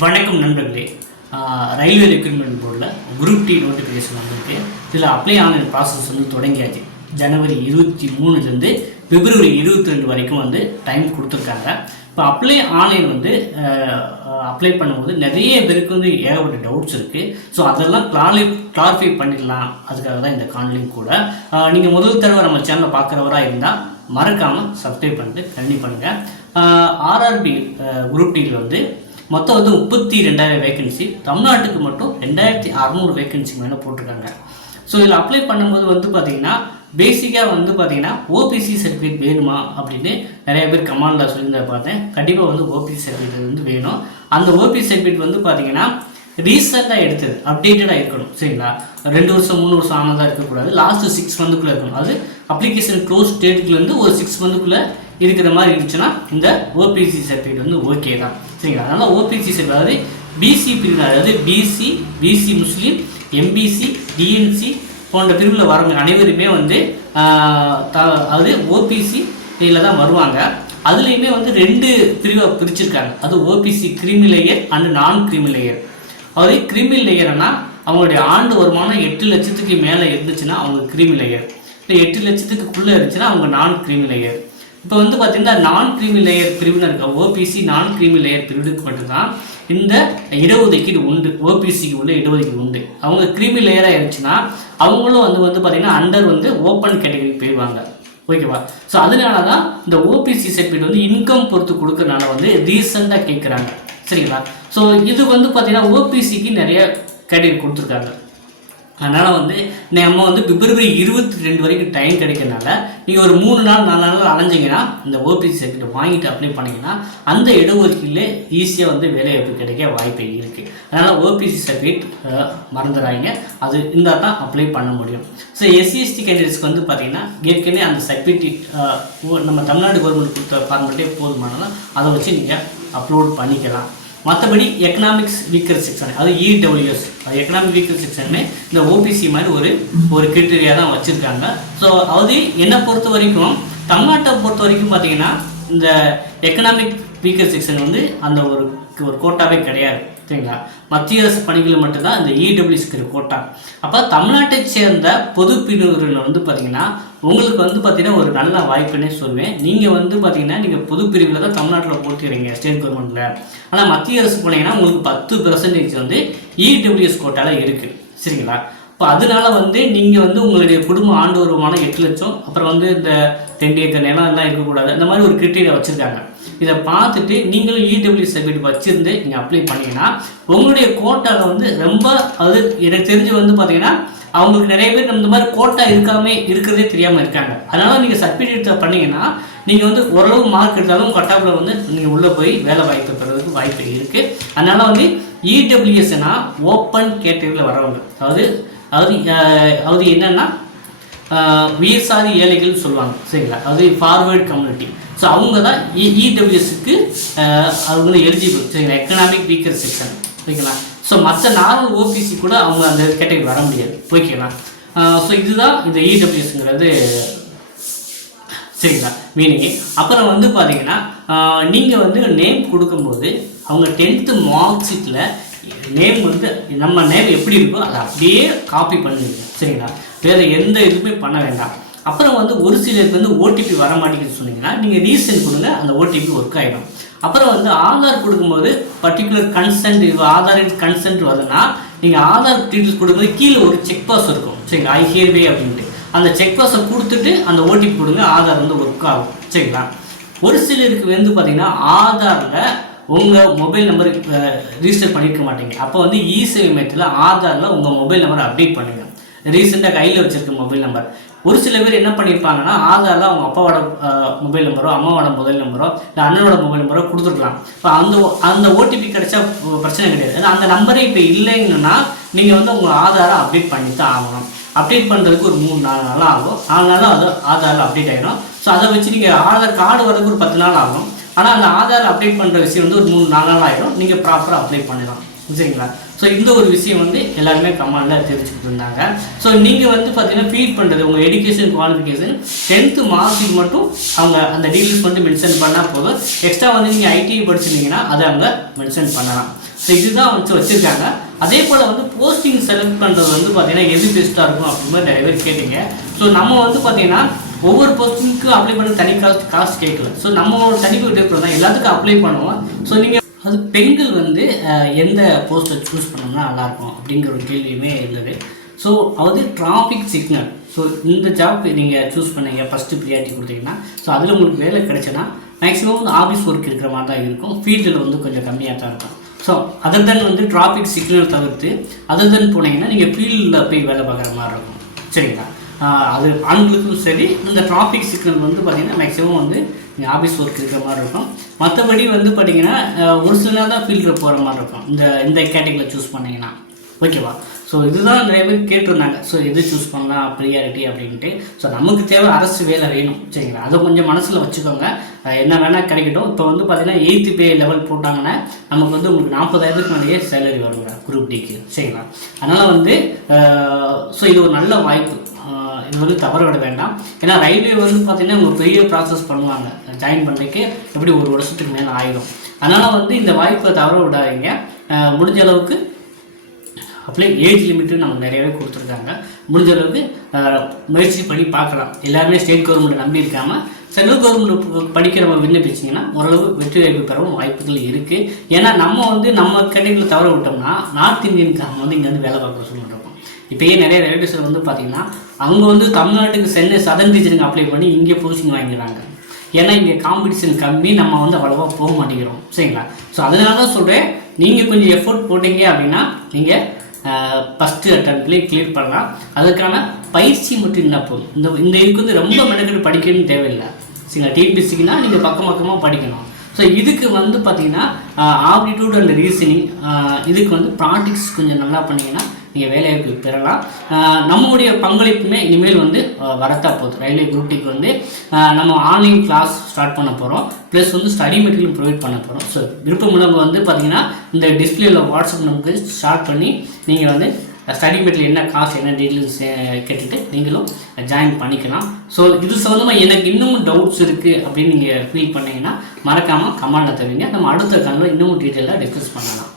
வணக்கம் நண்பர்களே. Railway recruitment போர்டில் குரூப் டி நோட்டிஃபிகேஷன் வந்திருக்கு. இதில் அப்ளை ஆன்லைன் ப்ராசஸ் தொடங்கியாச்சு. ஜனவரி 23 பிப்ரவரி 22 வரைக்கும் டைம் கொடுத்துருக்காங்க. இப்போ அப்ளை ஆன்லைன் அப்ளை பண்ணும்போது நிறைய பேருக்கு ஏகப்பட்ட டவுட்ஸ் இருக்குது. ஸோ அதெல்லாம் கிளாரிஃபை பண்ணிடலாம். அதுக்காக தான் இந்த காணொலியும் கூட. நீங்கள் முதல் தடவை நம்ம சேனலை பார்க்குறவராக இருந்தால் மறக்காமல் சப்ஸ்கிரைப் பண்ணிட்டு கண்டினியூ பண்ணுங்கள். ஆர்ஆர்பி குரூப் டியில் மொத்தம் 32,000 வேகன்சி. தமிழ்நாட்டுக்கு மட்டும் 2,600 வேகன்சி மேலே போட்டிருக்காங்க. ஸோ இதில் அப்ளை பண்ணும்போது பார்த்தீங்கன்னா பேசிக்காக பார்த்தீங்கன்னா ஓபிசி சர்டிஃபிகேட் வேணுமா அப்படின்னு நிறைய பேர் கமாண்டில் சொல்லியிருந்தா பார்த்தேன். கண்டிப்பாக ஓபிசி சர்டிஃபிகேட் வேணும். அந்த ஓபிசி சர்டிஃபிகேட் பார்த்தீங்கன்னா ரீசெண்டாக எடுத்தது, அப்டேட்டடாக இருக்கணும். சரிங்களா? 2 வருஷம் 3 வருஷம் ஆனதாக இருக்கக்கூடாது. லாஸ்ட்டு 6 மந்த்துக்குள்ளே இருக்கணும். அது அப்ளிகேஷன் க்ளோஸ் டேட்டுக்குலேருந்து ஒரு 6 மந்த்துக்குள்ளே இருக்கிற மாதிரி இருந்துச்சுன்னா இந்த ஓபிசி சர்டிஃபிகேட் ஓகே தான். சரிங்களா? அதனால் ஓபிசி சர்டிஃபிகேட் அதாவது பிசி பிரிவு, அதாவது பிசி முஸ்லீம், எம்பிசி, டிஎன்சி போன்ற பிரிவில் வரவங்க அனைவருமே அதாவது ஓபிசி இதில் தான் வருவாங்க. அதுலேயுமே 2 பிரிவை பிரிச்சிருக்காங்க. அது ஓபிசி கிரீமி லேயர் அண்ட் நான் கிரீமி லேயர். அதாவது கிரீமி லேயர்னா அவங்களுடைய ஆண்டு வருமானம் 8 லட்சத்துக்கு மேலே இருந்துச்சுன்னா அவங்க கிரீமி லேயர், இல்லை 8 லட்சத்துக்குள்ளே இருந்துச்சுன்னா அவங்க நான் கிரீமி லேயர். இப்போ பார்த்தீங்கன்னா நான் கிரீமி லேயர் பிரிவினருக்கு, ஓபிசி நான் கிரீமி லேயர் பிரிவுக்கு மட்டும்தான் இந்த இடஒதுக்கீடு உண்டு. ஓபிசிக்கு உள்ள இடஒதுக்கீடு உண்டு. அவங்க கிரீமி லேயராக இருந்துச்சுன்னா அவங்களும் பார்த்தீங்கன்னா அண்டர் ஓப்பன் கேட்டகரி போயிடுவாங்க. ஓகேவா? ஸோ அதனால தான் இந்த ஓபிசி சர்டிஃபிகேட் இன்கம் பொறுத்து கொடுக்கறனால ரீசெண்டாக கேட்குறாங்க. சரிங்களா? ஸோ இது பார்த்தீங்கன்னா ஓபிசிக்கு நிறைய கேட்டகரி கொடுத்துருக்காங்க. அதனால் நம்ம பிப்ரவரி 22 வரைக்கும் டைம் கிடைக்கிறதுனால நீங்கள் ஒரு 3 நாள் 4 நாள் அலைஞ்சிங்கன்னா இந்த ஓபிசி சர்டிஃபிகேட் வாங்கிட்டு அப்ளை பண்ணிங்கன்னா அந்த இடஒதுக்கீட்டில் ஈஸியாக வேலைவாய்ப்பு கிடைக்க வாய்ப்பு இருக்குது. அதனால் ஓபிசி சர்டிஃபிகேட் மறந்துடாதீங்க. அது இருந்தால் தான் அப்ளை பண்ண முடியும். ஸோ எஸ்சி/எஸ்டி கேண்டிடேட்ஸ்க்கு பார்த்தீங்கன்னா ஏற்கனவே அந்த சர்டிஃபிகேட் நம்ம தமிழ்நாடு கவர்மெண்ட் கொடுத்த ஃபார்மெட்டே போதுமானதான், அதை வச்சு நீங்கள் அப்லோட் பண்ணிக்கலாம். மற்றபடி எக்கனாமிக்ஸ் வீக்கர் செக்ஷன், அது இடபிள்யூஎஸ், அது எக்கனாமிக் வீக்கர் செக்ஷனுமே இந்த ஓபிசி மாதிரி ஒரு கிரிட்டீரியா தான் வச்சுருக்காங்க. ஸோ அது என்னை பொறுத்த வரைக்கும், தமிழ்நாட்டை பொறுத்த வரைக்கும் பார்த்தீங்கன்னா இந்த எக்கனாமிக் வீக்கர் செக்ஷன் அந்த ஒரு கோட்டாவே கிடையாது. சரிங்களா? மத்திய அரசு பணிகள் மட்டும்தான் இந்த இடபிள்யூஎஸ்க்கு கோட்டா. அப்போ தமிழ்நாட்டை சேர்ந்த பொது பிரிவினர்கள் பார்த்தீங்கன்னா உங்களுக்கு பார்த்தீங்கன்னா ஒரு நல்ல வாய்ப்புன்னே சொல்லுவேன். நீங்கள் பார்த்தீங்கன்னா நீங்கள் பொது பிரிவில் தான் தமிழ்நாட்டில் போட்டுக்கிறீங்க ஸ்டேட் கவர்மெண்ட்டில். ஆனால் மத்திய அரசு போனீங்கன்னா உங்களுக்கு 10% இடபிள்யூஎஸ் கோட்டாவில் இருக்குது. சரிங்களா? இப்போ அதனால நீங்கள் உங்களுடைய குடும்ப ஆண்டு வருமானம் 8 லட்சம், அப்புறம் இந்த 10 ஏக்கர் நிலம் எல்லாம் இருக்கக்கூடாது, அந்த மாதிரி ஒரு கிரிட்டீரியா வச்சுருக்காங்க. இதை பார்த்துட்டு நீங்களும் இடபிள்யூஎஸ் சர்டிஃபிகேட் வச்சுருந்து நீங்கள் அப்ளை பண்ணிங்கன்னா உங்களுடைய கோட்டாவில் ரொம்ப, அது எனக்கு தெரிஞ்சு பார்த்தீங்கன்னா அவங்களுக்கு நிறைய பேர் இந்த மாதிரி கோட்டா இருக்கிறதே தெரியாமல் இருக்காங்க. அதனால் நீங்கள் சர்டிஃபிகேட் பண்ணிங்கன்னா நீங்கள் ஓரளவு மார்க் எடுத்தாலும் கட்டாப்பில் நீங்கள் உள்ளே போய் வேலை வாய்ப்பு பெறதுக்கு வாய்ப்பு இருக்குது. அதனால் இடபிள்யூஎஸ்னா ஓப்பன் கேட்டகரியில் வரவங்க, அதாவது என்னென்னா உயர்சாதி ஏழைகள் சொல்லுவாங்க. சரிங்களா? அது ஃபார்வர்டு கம்யூனிட்டி. ஸோ அவங்க தான் இடபிள்யூஎஸ்க்கு அவங்க எலிஜிபிள். சரிங்களா? Economic weaker section. ஓகேங்களா? ஸோ மற்ற நார்மல் ஓபிசி கூட அவங்க அந்த கேட்டகரி வர முடியாது. ஓகேங்களா? ஸோ இதுதான் இந்த இடபிள்யூஎஸ்ங்கிறது. சரிங்களா? மீனிங்கு. அப்புறம் பார்த்தீங்கன்னா நீங்கள் நேம் கொடுக்கும்போது அவங்க 10th மார்க் ஷீட்டில் நேம் நம்ம நேம் எப்படி இருக்கோ அதை அப்படியே காப்பி பண்ணிடுங்க. சரிங்களா? வேறு எந்த இதுவுமே பண்ண வேண்டாம். அப்புறம் ஒரு சிலருக்கு ஓடிபி வர மாட்டேங்குது சொன்னீங்கன்னா நீங்கள் ரீசெண்ட் கொடுங்க, அந்த ஓடிபி ஒர்க் ஆகிடும். அப்புறம் ஆதார் கொடுக்கும்போது பர்டிகுலர் கன்சென்ட், ஆதார் கன்சென்ட் வருதுன்னா நீங்கள் ஆதார் டீட்டெயில்ஸ் கொடுக்கும்போது கீழே ஒரு செக் பாஸ் இருக்கும். சரிங்களா? ஐ ஹியர் வே அப்படின்ட்டு அந்த செக் பாஸை கொடுத்துட்டு அந்த ஓடிபி கொடுங்க, ஆதார் ஒர்க் ஆகும். சரிங்களா? ஒரு சிலருக்கு பார்த்தீங்கன்னா ஆதாரில் உங்கள் மொபைல் நம்பர் ரிஜிஸ்டர் பண்ணியிருக்க மாட்டீங்க. அப்போ இ-சேவை மையத்தில் ஆதாரில் உங்கள் மொபைல் நம்பரை அப்டேட் பண்ணுங்கள். ரீசெண்டாக கையில் வச்சுருக்க மொபைல் நம்பர். ஒரு சில பேர் என்ன பண்ணியிருப்பாங்கன்னா ஆதாரில் அவங்க அப்பாவோட மொபைல் நம்பரோ, அம்மாவோட மொபைல் நம்பரோ, இல்லை அண்ணனோட மொபைல் நம்பரோ கொடுத்துருக்கலாம். இப்போ அந்த ஓடிபி கிடைச்சா பிரச்சனை கிடையாது. அந்த நம்பரே இப்போ இல்லைங்கன்னா நீங்கள் உங்கள் ஆதாரை அப்டேட் பண்ணி தான் ஆகணும். அப்டேட் பண்ணுறதுக்கு ஒரு 3-4 நாள் ஆகும். 4 நாள் அது ஆதாரில் அப்டேட் ஆகிடும். ஸோ அதை வச்சு நீங்கள் ஆதார் கார்டு வரதுக்கு ஒரு 10 நாள் ஆகும். ஆனால் அந்த ஆதார் அப்டேட் பண்ணுற விஷயம் ஒரு 3-4 நாள் ஆகிடும். நீங்கள் ப்ராப்பராக அப்ளை பண்ணிடலாம். சரிங்களா? ஸோ இந்த ஒரு விஷயம் எல்லாருமே கமாண்டில் தெரிஞ்சுக்கிட்டு இருந்தாங்க. ஸோ நீங்கள் பார்த்தீங்கன்னா ஃபீட் பண்ணுறது உங்கள் எஜுகேஷன் குவாலிஃபிகேஷன் 10th மார்க்ஸுக்கு மட்டும் அவங்க அந்த டீட்டெயில்ஸ் மென்ஷன் பண்ணால் போதும். எக்ஸ்ட்ரா நீங்கள் ஐடிஐ படிச்சிருந்தீங்கன்னா அதை அவங்க மென்ஷன் பண்ணலாம். ஸோ இதுதான் வச்சுருக்காங்க. அதே போல் வந்து போஸ்டிங் செலக்ட் பண்ணுறது வந்து பார்த்தீங்கன்னா எது பெஸ்ட்டாக இருக்கும் அப்படின்னு மாதிரி நிறைய பேர் கேட்டிங்க. ஸோ நம்ம வந்து பார்த்தீங்கன்னா ஒவ்வொரு போஸ்டிங்க்கும் அப்ளை பண்ண தனி காசு கேட்கல. ஸோ நம்மளோட தனிப்பட்ட விருப்பம் தான் எல்லாத்துக்கும் அப்ளை பண்ணுவோம். ஸோ நீங்கள் அது பெண்கள் வந்து எந்த போஸ்ட்டை சூஸ் பண்ணோம்னா நல்லாயிருக்கும் அப்படிங்கிற ஒரு கேள்வியுமே இருந்தது. ஸோ அது டிராஃபிக் சிக்னல். ஸோ இந்த ஜாப் நீங்கள் சூஸ் பண்ணீங்க, ஃபஸ்ட்டு ப்ரியாரிட்டி கொடுத்தீங்கன்னா ஸோ அதில் உங்களுக்கு வேலை கிடைச்சுன்னா மேக்ஸிமம் வந்து ஆஃபீஸ் ஒர்க் இருக்கிற மாதிரி தான் இருக்கும். ஃபீல்டில் வந்து கொஞ்சம் கம்மியாக தான் இருக்கும். ஸோ அதர் தென் வந்து டிராஃபிக் சிக்னல் தவிர்த்து அதர் தென் போனீங்கன்னா நீங்கள் ஃபீல்டில் போய் வேலை பார்க்குற மாதிரி இருக்கும். சரிங்களா? அது ஆண்களுக்கும் சரி. இந்த டிராஃபிக் சிக்னல் வந்து பார்த்திங்கன்னா மேக்ஸிமம் வந்து நீங்கள் ஆஃபீஸ் ஒர்க் இருக்கிற மாதிரி இருக்கும். மற்றபடி வந்து பார்த்திங்கன்னா ஒரு சில நேரம் தான் ஃபீல்டில் போகிற மாதிரி இருக்கும் இந்த கேட்டகரியில் சூஸ் பண்ணிங்கன்னா. ஓகேவா? ஸோ இதுதான் நிறைய பேர் கேட்டிருந்தாங்க. ஸோ எது சூஸ் பண்ணலாம் ப்ரியாரிட்டி அப்படின்ட்டு. ஸோ நமக்கு தேவை அரசு வேலை வேணும். சரிங்களா? அதை கொஞ்சம் மனசில் வச்சுக்கோங்க. என்ன வேணால் கிடைக்கட்டும். இப்போ வந்து பார்த்திங்கன்னா 8th பே லெவல் போட்டாங்கன்னா நமக்கு வந்து உங்களுக்கு 40,000க்கு மேலேயே சேலரி வருங்க குரூப் டிக்கு. சரிங்களா? அதனால் வந்து ஸோ இது ஒரு நல்ல வாய்ப்பு. இது வந்து தவற விட வேண்டாம். ஏன்னா ரயில்வே வந்து பார்த்திங்கன்னா உங்களுக்கு பெரிய ப்ராசஸ் பண்ணுவாங்க. ஜாயின் பண்ணுறதுக்கு எப்படி 1 வருஷத்துக்கு மேலே ஆயிடும். அதனால் வந்து இந்த வாய்ப்பை தவற விடாதீங்க. முடிஞ்ச அளவுக்கு அப்படியே ஏஜ் லிமிட்டு நமக்கு நிறையவே கொடுத்துருக்காங்க. முடிஞ்ச அளவுக்கு முயற்சி பண்ணி பார்க்கலாம். எல்லாருமே ஸ்டேட் கவர்மெண்ட்டை நம்பி இருக்காமல் சென்ட்ரல் கவர்மெண்ட் படிக்கிறவங்க விண்ணப்பிச்சிங்கன்னா ஓரளவு வெற்றி வாய்ப்பு பெறவும் வாய்ப்புகள் இருக்குது. ஏன்னா நம்ம வந்து நம்ம கேட்டகரியில் தவற விட்டோம்னா நார்த் இந்தியனுக்காக வந்து இங்கே வந்து வேலை பார்க்க சொல்லிட்டு இருக்கோம். இப்போயே நிறைய ரிலேட்டிவ்ஸில் வந்து பார்த்திங்கன்னா அவங்க வந்து தமிழ்நாட்டுக்கு சென்னை சதர்ன் ரீஜனுக்கு அப்ளை பண்ணி இங்கே போஸ்டிங் வாங்கிடுறாங்க. ஏன்னா இங்கே காம்படிஷன் கம்மி, நம்ம வந்து அவ்வளோவா போக மாட்டேங்கிறோம். சரிங்களா? ஸோ அதனால தான் சொல்கிறேன், நீங்கள் கொஞ்சம் எஃபோர்ட் போட்டிங்க அப்படின்னா நீங்கள் ஃபஸ்ட்டு அட்டம்ப்ட்லேயே கிளியர் பண்ணலாம். அதுக்கான பயிற்சி மட்டும் என்ன போதும். இந்த இதுக்கு வந்து ரொம்ப மெனக்கெட்டு படிக்கணும்னு தேவையில்லை. சரிங்களா? டிஎன்பிஎஸ்சிக்குன்னா நீங்கள் பக்கமாக படிக்கணும். ஸோ இதுக்கு வந்து பார்த்திங்கன்னா ஆப்டிடியூட் அண்ட் ரீசனிங், இதுக்கு வந்து ப்ராக்டிக்ஸ் கொஞ்சம் நல்லா பண்ணிங்கன்னா நீங்கள் வேலைவாய்ப்பு பெறலாம். நம்மளுடைய பங்களிப்புமே இனிமேல் வந்து வரத்தான் போகுது. ரயில்வே குரூப் டிக்கு வந்து நம்ம ஆன்லைன் கிளாஸ் ஸ்டார்ட் பண்ண போகிறோம். ப்ளஸ் வந்து ஸ்டடி மெட்டீரியல் ப்ரொவைட் பண்ண போகிறோம். ஸோ விருப்பம் உள்ளவங்க வந்து பார்த்திங்கன்னா இந்த டிஸ்பிளேயில் வாட்ஸ்அப் நமக்கு ஸ்டார்ட் பண்ணி நீங்கள் வந்து ஸ்டடி மெட்டீரியல் என்ன காசு என்ன டீட்டெயில்ஸ் கேட்டுட்டு நீங்களும் ஜாயின் பண்ணிக்கலாம். ஸோ இது சம்மந்தமாக எனக்கு இன்னமும் டவுட்ஸ் இருக்குது அப்படின்னு நீங்கள் ஃபீல் பண்ணிங்கன்னா மறக்காமல் கமெண்ட்டில் தருவீங்க. நம்ம அடுத்த காலில் இன்னமும் டீட்டெயிலாக டிஸ்கஸ் பண்ணலாம்.